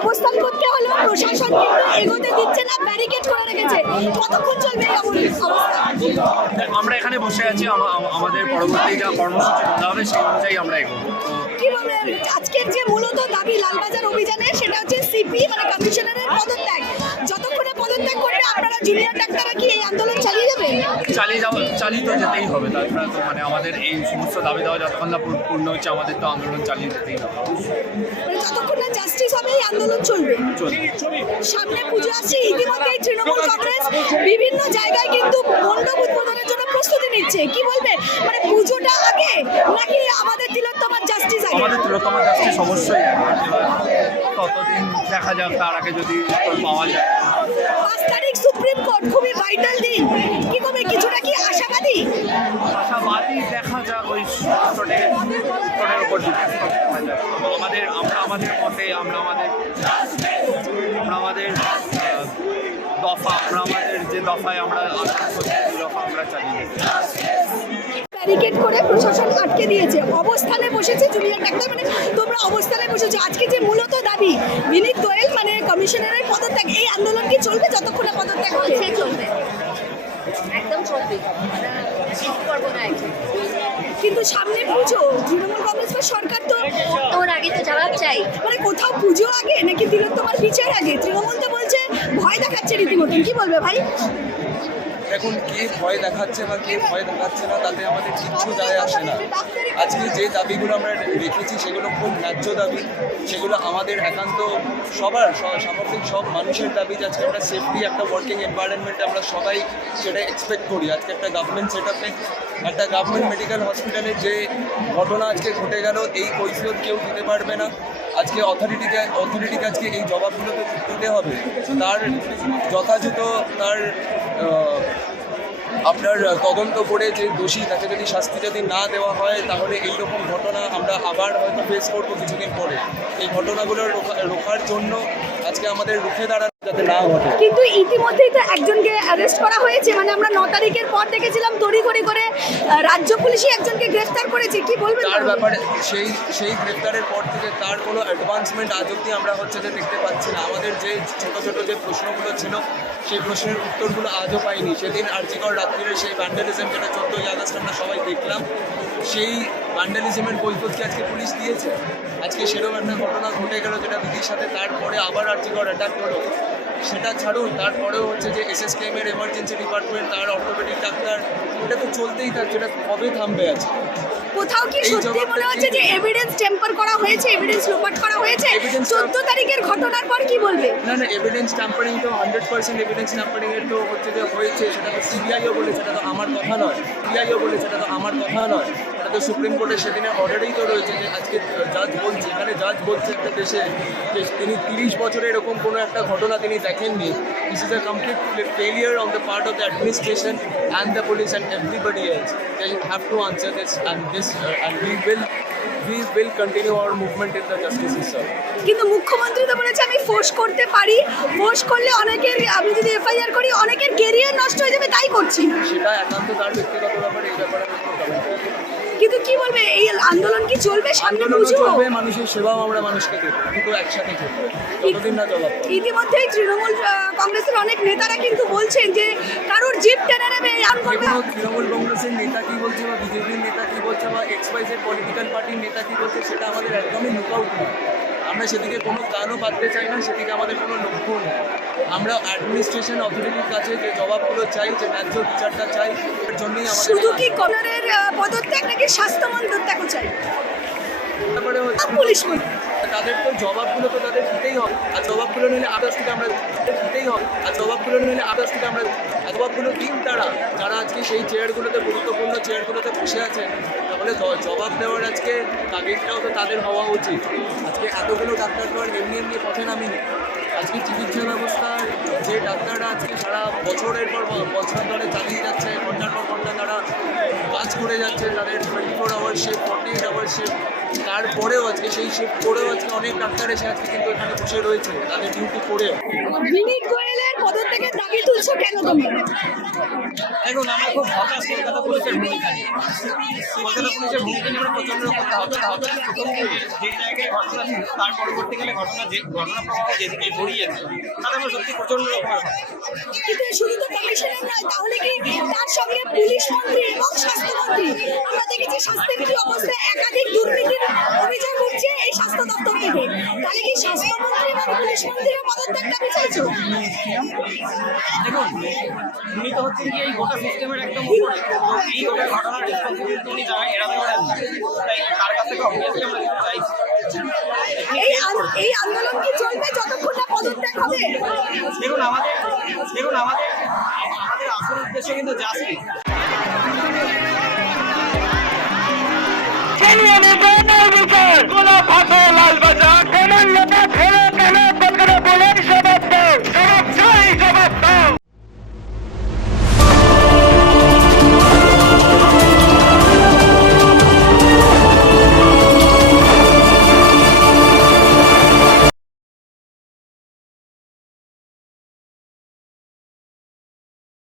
অবস্থান করতে হলো প্রশাসন কিন্তু এগোতে দিচ্ছে না ব্যারিকেড করে রেখেছে। কতক্ষণ চলবে আমরা এখানে বসে আছি আমাদের পরবর্তী যা কর্মসূচি দেওয়া হবে সেই অনুযায়ী আমরা এগোবো। আজকের যে মূলত দাবি লালবাজার অভিযানে সেটা হচ্ছে সিপি মানে কমিশনারের পদত্যাগ। যতক্ষণে পদত্যাগ করবে আপনারা জুনিয়র ডাক্তাররা কি এই আন্দোলন চালিয়ে যাওয়া চালিয়ে তো যেতেই হবে। তাছাড়া তো মানে আমাদের এই সমস্ত দাবি দেওয়া যতক্ষণ না পূর্ণ হচ্ছে আমাদের তো আন্দোলন চালিয়ে যেতেই হবে। মানে যতক্ষণ না জাস্টিস হবে এই আন্দোলন চলবে। সামনে পুজো আসছে ইতিমধ্যেই তৃণমূল কংগ্রেস বিভিন্ন জায়গায় কিন্তু মণ্ডপ উদ্বোধনের জন্য প্রস্তুতি নিচ্ছে। কি বলবে? মানে পুজোটা আগে নাকি আমাদের তিলোত্তমার জাস্টিস আগে? আমাদের তিলোত্তমা জাস্টিস অবশ্যই ততদিন দেখা যাক তার আগে যদি উত্তর পাওয়া যায়। পাঁচ তারিখ সুপ্রিম কোর্ট খুবই ভাইটাল দিন। কি করবে কিছুটা কি আশাবাদী? আশাবাদী দেখা যাক ওই উত্তরের উত্তরের উপর আমাদের আমরা আমাদের মতে আমরা আমাদের আমরা আমাদের দফা আমরা আমাদের যে দফায় আমরা দফা আমরা চালিয়ে। ব্যারিকেড করে প্রশাসন আটকে দিয়েছে। অবস্থানে বসেছে জুনিয়র ডাক্তার মানে তোমরা অবস্থানে বসেছো। আজকে যে মূলত দাবি বিনীত গোয়েল মানে কমিশনারের পদত্যাগ এই আন্দোলন কি চলবে? যতক্ষণে পদত্যাগ হচ্ছে সে চলবে। একদম চলবে। না একদম। কিন্তু সামনে পুজো তৃণমূল কংগ্রেস বা সরকার তো তোর আগে তো জবাব চাই। মানে কোথাও পুজো আগে নাকি তিলোত্তমার বিচার আগে? তৃণমূল তো বলছে ভয় দেখাচ্ছে রীতিমতো। কি বলবে ভাই? দেখুন কে ভয় দেখাচ্ছে বা কে ভয় দেখাচ্ছে না, তাতে আমাদের কিচ্ছু যায় আসে না। আজকে যে দাবিগুলো আমরা রেখেছি, সেগুলো খুব ন্যায্য দাবি। সেগুলো আমাদের একান্ত, সবার সামগ্রিক সব মানুষের দাবি যে আজকে আমরা সেফটি একটা ওয়ার্কিং এনভায়রনমেন্টে আমরা সবাই সেটা এক্সপেক্ট করি। আজকে একটা গভর্নমেন্ট সেট আপে একটা গভর্নমেন্ট মেডিকেল হসপিটালে যে ঘটনা আজকে ঘটে গেল, এই কৈফিয়ত কেউ দিতে পারবে না। আজকে অথরিটিকে অথরিটিকে আজকে এই জবাবগুলো দিতে হবে, তার যথাযথ, তার আপনার তদন্ত করে যে দোষী, তাকে যদি শাস্তি যদি না দেওয়া হয়, তাহলে এই রকম ঘটনা আমরা আবার হয়তো ফেস করব কিছুদিন পরে। এই ঘটনাগুলো রোখা- রোখার জন্য আজকে আমাদের রুখে দাঁড়ানো কিন্তু ইতিমধ্যেই তো একজনকে অ্যারেস্ট করা হয়েছে। মানে আমরা ন তারিখের পর দেখেছিলাম তড়িঘড়ি করে রাজ্য পুলিশই একজনকে গ্রেফতার করেছে। কি বলবেন তার ব্যাপারে সেই সেই গ্রেপ্তারের পর থেকে তার কোনো অ্যাডভান্সমেন্ট আজ অব্দি আমরা হচ্ছে যে দেখতে পাচ্ছি না। আমাদের যে ছোট ছোট যে প্রশ্নগুলো ছিল সেই প্রশ্নের উত্তরগুলো আজও পাইনি। সেদিন আর্জিকর রাত্রিরে সেই ভ্যান্ডালিজম যেটা চোদ্দোই আগস্ট আমরা সবাই দেখলাম। সেই ভ্যান্ডালিজমের কৈফত কি আজকে পুলিশ দিয়েছে? আজকে সেরকম একটা ঘটনা ঘটে গেল যেটা দিদির সাথে তারপরে আবার আর্জিকর অ্যাটাক হলো। সেটা ছাড়ুন তারপরেও হচ্ছে যে এসএসকেএম এর এমার্জেন্সি ডিপার্টমেন্ট তার অর্থোপেডিক ডাক্তার এটা তো চলতেই থাকছে এটা কবে থামবে আছে কোথাও কি সত্যি মনে হচ্ছে যে এভিডেন্স টেম্পার করা হয়েছে এভিডেন্স লোপাট করা হয়েছে? চোদ্দ তারিখের ঘটনার পর কি বলবে? না না এভিডেন্স ট্যাম্পারিং তো হান্ড্রেড পার্সেন্ট এভিডেন্স ট্যাম্পারিং এর তো হচ্ছে যে হয়েছে সেটা তো সিবিআইও বলে সেটা তো আমার কথা নয়। সিবিআইও বলেছে এটা তো আমার কথা নয়। এটা তো সুপ্রিম কোর্টের সেদিনে অর্ডারেই তো রয়েছে যে আজকে জাজ বলছে, এখানে জাজ বলছে একটা দেশে যে তিনি তিরিশ বছরে এরকম কোনো একটা ঘটনা তিনি দেখেননি। This is a complete failure of the part of the administration and the police and everybody else they have to answer this and this and we will we will continue our movement in the justice system. কিন্তু মুখ্যমন্ত্রী তো বলেছে আমি force করতে পারি force করলে অনেকের আমি যদি এফআইআর করি অনেকের কেরিয়ার নষ্ট হয়ে যাবে তাই করছি সেটা একান্ত তার ব্যক্তিগত ব্যাপার এই ব্যাপারে আমি কোনো comment করতে পারি না। কিন্তু কি বলবে? এই আন্দোলন কি চলবে সামনে বুঝো। পুজো চলবে মানুষের সেবাও আমরা মানুষকে দেবো দুটো একসাথে যতদিন না ইতিমধ্যেই তৃণমূল কংগ্রেসের অনেক নেতারা কিন্তু বলছেন যে কারোর জিপ টেনে নেবে এই করবে তৃণমূল কংগ্রেসের নেতা কি বলছে বা বিজেপির নেতা কি বলছে বা এক্স ওয়াইজের পলিটিক্যাল পার্টির নেতা কি বলছে সেটা আমাদের একদমই লুকআউট নয়। আমরা সেদিকে কোনো কানও পাততে চাই না সেদিকে আমাদের কোনো লক্ষ্য নেই। আমরা অ্যাডমিনিস্ট্রেশন অথরিটির কাছে যে জবাবগুলো চাই যে ন্যায্য বিচারটা চাই এর জন্যই আমাদের শুধু কি কর্নারের পদত্যাগ নাকি স্বাস্থ্য মন্ত্রত্যাগও চাই? পুলিশ মন্ত্রী তাদের তো জবাবগুলো তো তাদের দিতেই হবে। আর জবাবগুলো নিলে আদার্স থেকে আমরা দিতেই হবে। আর জবাবগুলো নিলে আদার্স থেকে আমরা জবাবগুলো দিন তারা। যারা আজকে সেই চেয়ারগুলোতে গুরুত্বপূর্ণ চেয়ারগুলোতে বসে আছেন তাহলে জবাব দেওয়ার আজকে তাগিদটাও তো তাদের হওয়া উচিত। আজকে এতগুলো ডাক্তার তো আর এমনি এমনি পথে নামিনি। আজকে চিকিৎসা ব্যবস্থার যে ডাক্তাররা আজকে সারা বছরের পর বছর ধরে চালিয়ে hour shift forty double shift তারপরেও আজকে সেই শিফট করেও আজকে অনেক ডাক্তার এসে আজকে কিন্তু এখানে বসে রয়েছে, তাদের ডিউটি করেও পদত্যাগের দাবি তুলছো কেন তোমরা? দেখুন আমরা খুব হতাশ কলকাতা পুলিশের ভূমিকা নিয়ে কলকাতা পুলিশের ভূমিকা নিয়ে আমরা প্রচণ্ড রকম হতাশ হতাশ। প্রথম যে জায়গায় ঘটনা ছিল তার পরবর্তীকালে ঘটনা যে ঘটনা প্রবাহ যেদিকে গড়িয়েছে তাতে আমরা সত্যি প্রচণ্ড রকমের কিন্তু শুধু তো কমিশনার নয় তাহলে কি তার সঙ্গে পুলিশ মন্ত্রী এবং স্বাস্থ্যমন্ত্রী আমরা দেখেছি স্বাস্থ্যমন্ত্রী অবস্থায় একাধিক দুর্নীতির অভিযোগ উঠছে এই স্বাস্থ্য দপ্তর থেকে। তাহলে কি স্বাস্থ্যমন্ত্রী এবং পুলিশ মন্ত্রীর পদত্যাগ দাবি চাইছো দেখুন উনি তো হচ্ছে কি এই গোটা সিস্টেমের একদম উপরে। এই গোটা ঘটনার রেসপন্সিবিলিটি উনি যা এড়াতে পারেন না। তাই তার কাছ থেকে অবভিয়াসলি আমরা কিছু চাইছি। এই এই আন্দোলন কি চলবে যতক্ষণ না পদত্যাগ হবে? দেখুন আমাদের দেখুন আমাদের আমাদের আসল উদ্দেশ্য কিন্তু জাস্টিস গোলাপ হাতে লাল